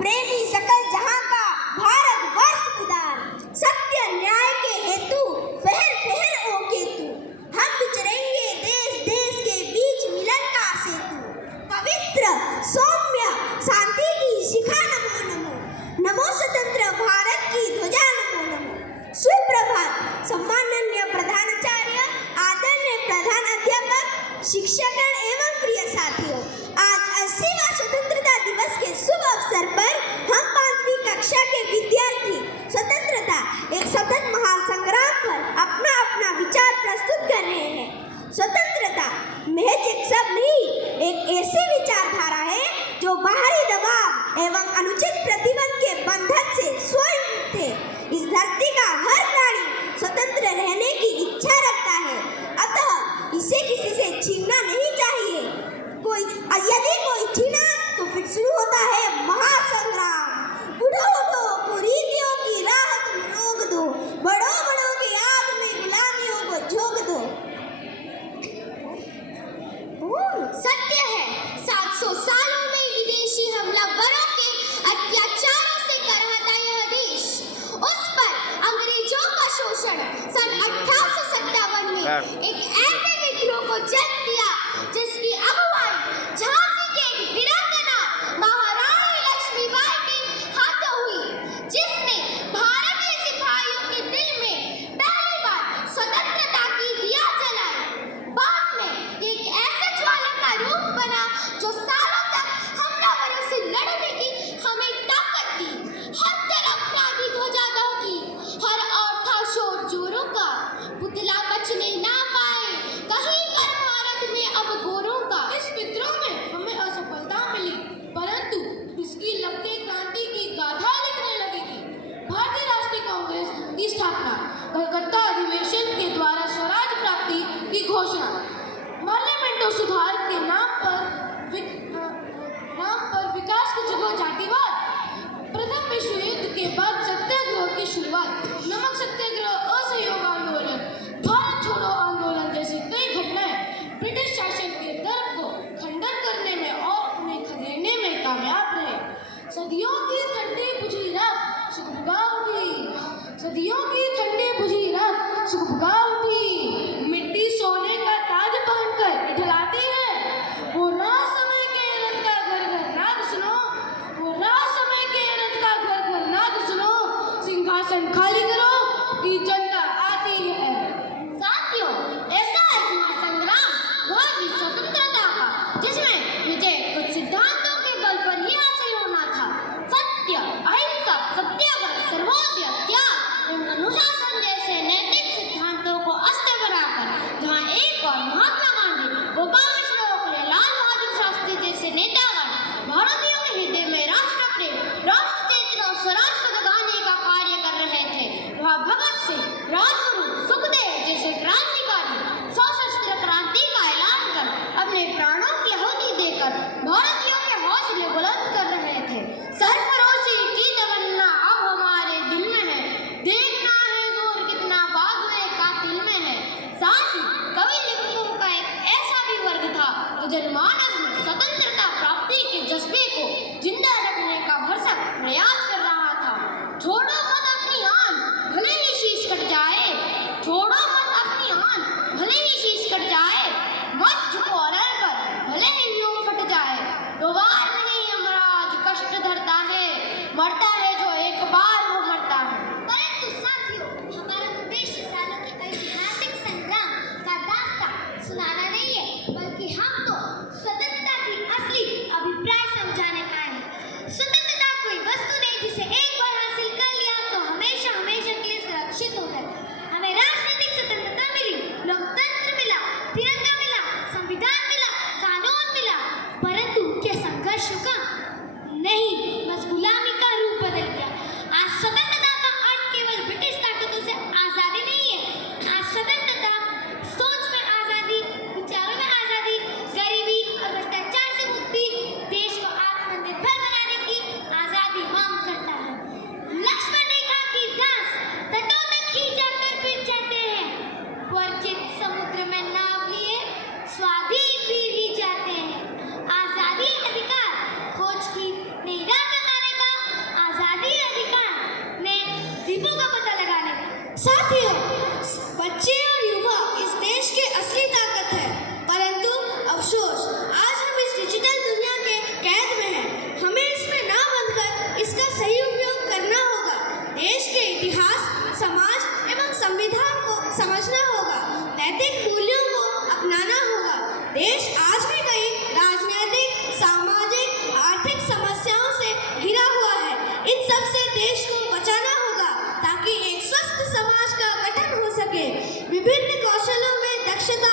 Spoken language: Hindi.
प्रेमी सकल जहां का भारत वर्ष उदार, सत्य न्याय के हेतु पहर पहर ओ केतु, हम विचरेंगे देश देश के बीच मिलन का सेतु, पवित्र सौम्य शांति की शिखा नमो नमो, नमो स्वतंत्र भारत की ध्वजा नमो नमो। सुप्रभात सम्माननीय प्रधानाचार्य, आदरणीय प्रधान अध्यापक, शिक्षकगण एवं प्रिय साथियों, आज 80वां स्वतंत्रता दिवस के शुभ अवसर पर हम 5वीं कक्षा के विद्यार्थी स्वतंत्रता एक सतत महासंग्राम पर अपना अपना विचार प्रस्तुत कर रहे हैं। स्वतंत्रता महज एक शब्द नहीं, एक ऐसी विचारधारा है जो बाहरी दबाव एवं अनुचित प्रतिबंध के बंधन से स्वयं मुक्त है। इस धरती का हर प्राणी स्वतंत्र रहने की इच्छा रखता है, अतः इसे किसी से छीनना नहीं चाहिए। यदि कोई छीना तो फिर शुरू होता है महासंग्राम। उठो उठो कुरीतियों की राह तुम रोक दो, बड़ों बड़ों की आग में गुलामियों को झोंक दो। सत्य है, 700 सालों में विदेशी हमलावरों के अत्याचारों से कर रहा था यह देश। उस पर अंग्रेजों का शोषण सन 1857 में एक ऐसे विद्रोह को जन्म दिया जिसकी अगुवाई झांसी के एक वीरांगना महारानी लक्ष्मीबाई के हाथों हुई, जिसने भारतीय सिपाहियों के दिल में पहली बार स्वतंत्रता की दिया जलाई। बाद में एक ऐसे ज्वाला का रूप बना जो सालों तक हमलावरों से लड़ने की हमें ताकत दी। हर तरफ क्रांति ध्वजा दहकी, हर ओर था शोर जोरों का, पुतला बचने ना पाए कहीं पर भारत में अब गोरों का। इस विद्रोह में हमें असफलता मिली, परंतु इसकी लंबी क्रांति की गाथा लिखने लगेगी। भारतीय राष्ट्रीय कांग्रेस की स्थापना, कलकत्ता अधिवेशन के द्वारा स्वराज प्राप्ति की घोषणा, पार्लियामेंटो सुधार के नाम पर विकास की जगह जातिवाद, प्रथम विश्व युद्ध के बाद सत्याग्रह की शुरुआत, नमक सत्याग्रह, असहयोग आंदोलन, भारत छोड़ो आंदोलन जैसी कई घटनाएं ब्रिटिश शासन के दर्प को खंडन करने में और उन्हें खदेड़ने में कामयाब रहे। सदियों की ठंडी बुझी रात सुखबुगा उठी, सदियों की ठंडी बुझी रात सुखबुगा उठी, मिट्टी सोने का ताज पहनकर इठलाती है। वो राह समय के रथ का घर घर नाद सुनो, वो राह समय के रथ का घर घर नाद सुनो, सिंहासन खाली करो कि जनता आती है। साथियों, ऐसा एक महासंग्राम वह भी स्वतंत्रता का, जिसमें विजय कुछ सिद्धांतों के बल पर ही हासिल होना था। सत्य, अहिंसा, सत्याग्रह, सर्वोदय, त्याग एवं अनुशासन जैसे नैतिक सिद्धांतों को अस्त्र बनाकर जहाँ एक और महात्मा गांधी, गोपाल कृष्ण गोखले, लाल बहादुर शास्त्री जैसे नेतागण भारतीयों के हृदय में राष्ट्र प्रेम, राष्ट्र चेतना और स्वराज को जगाने का कार्य कर रहे थे, वहाँ भगत सिंह, राजगुरु, सुखदेव जैसे क्रांतिकारी सशस्त्र क्रांति का ऐलान कर अपने प्राणों की आहुति देकर भारतीयों के हौसले बुलंद कर रहे थे। सरफरोशी की तमन्ना अब हमारे दिल में है, देखना है जोर कितना बाजुए कातिल में है। साथ ही कवि लेखकों का एक ऐसा भी वर्ग था जो जनमानस में स्वतंत्रता प्राप्ति के जज्बे को जिंदा रखने का भरसक प्रयास कर रहा था। छोड़ो मत अपनी आन, भले ही शीश कट जाए, छोड़ो मत अपनी आन, भले ही शीश कट जाए, मत झुको रण पर, भले ही व्योम फट जाए। दो बार नहीं यमराज कष्ट धरता है, मरता है जो एक बार वो मरता है। परंतु साथियों, हमारा उद्देश्य सालों के ऐतिहासिक संग्राम का दास्तां सुनाना नहीं है, बल्कि हम तो स्वतंत्रता की असली अभिप्राय समझाने का है। स्वतंत्रता कोई वस्तु नहीं जिसे एक बार हासिल कर लिया तो हमेशा हमेशा के लिए सुरक्षित हो गए। हमें राजनीतिक स्वतंत्रता मिली, लोकतंत्र मिला, तिरंगा मिला, संविधान मिला, कानून मिला, परंतु क्या संघर्ष का नहीं, बस गुलामी का रूप बदल गया। आज स्वतंत्रता का अर्थ केवल ब्रिटिश ताकतों से आजादी नहीं है। आज स्वतंत्रता सोच में आजादी, विचारों में आजादी, गरीबी और भ्रष्टाचार से मुक्ति, देश को आत्मनिर्भर बनाने की सब से देश को बचाना होगा ताकि एक स्वस्थ समाज का गठन हो सके। विभिन्न कौशलों में दक्षता